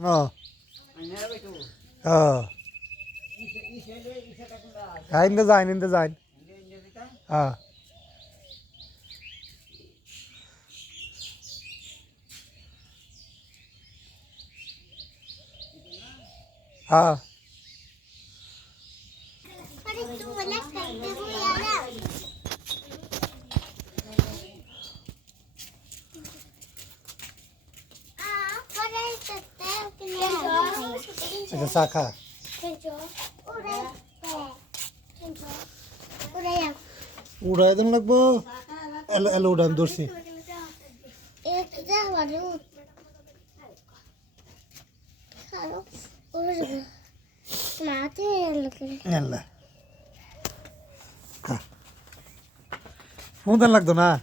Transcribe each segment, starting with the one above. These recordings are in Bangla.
No. Oh. In the sign, in the sign. Ah. Ah. It's a saka. Udah itu nggak bu? Elo udah endorse. Yalla. Mudah lagi tuh na.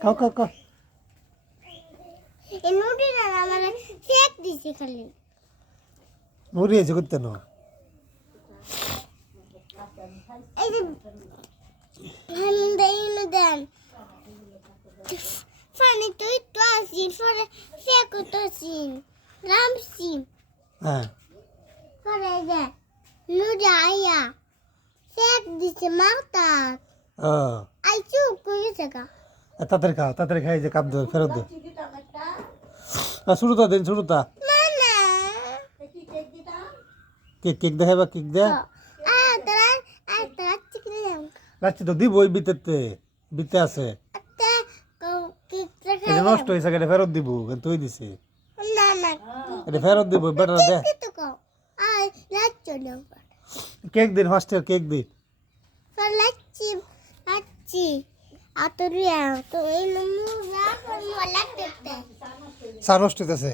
Kau. Ini udah nama siap di sini. Nuri aja kutte no. Ini dan. Fanny itu asin, siap itu asin, ramsin. Fanny deh, nuda ayah, siap di semata. Ayo kuy jaga. তাড়াতাড়ি খাই যে কাপ দে ফেরত দে শুরুটা দেন শুরুটা Mana? কেক দেখাইবা কেক দে Terat cikgu yang. লাচ্ছি তো দিব ওই বিতে আছে Kita এটা নষ্ট হয়েছে এটা ফেরত দিব কিন্তু তুই দিছি Nana. এটা ফেরত দিব বেটার দে Itu kok. Lacu dong. Cake দিন হোস্টেল কেক দিন Laci. Atau dia, tuh ini murah, mau latte. চা নষ্ট হইতেছে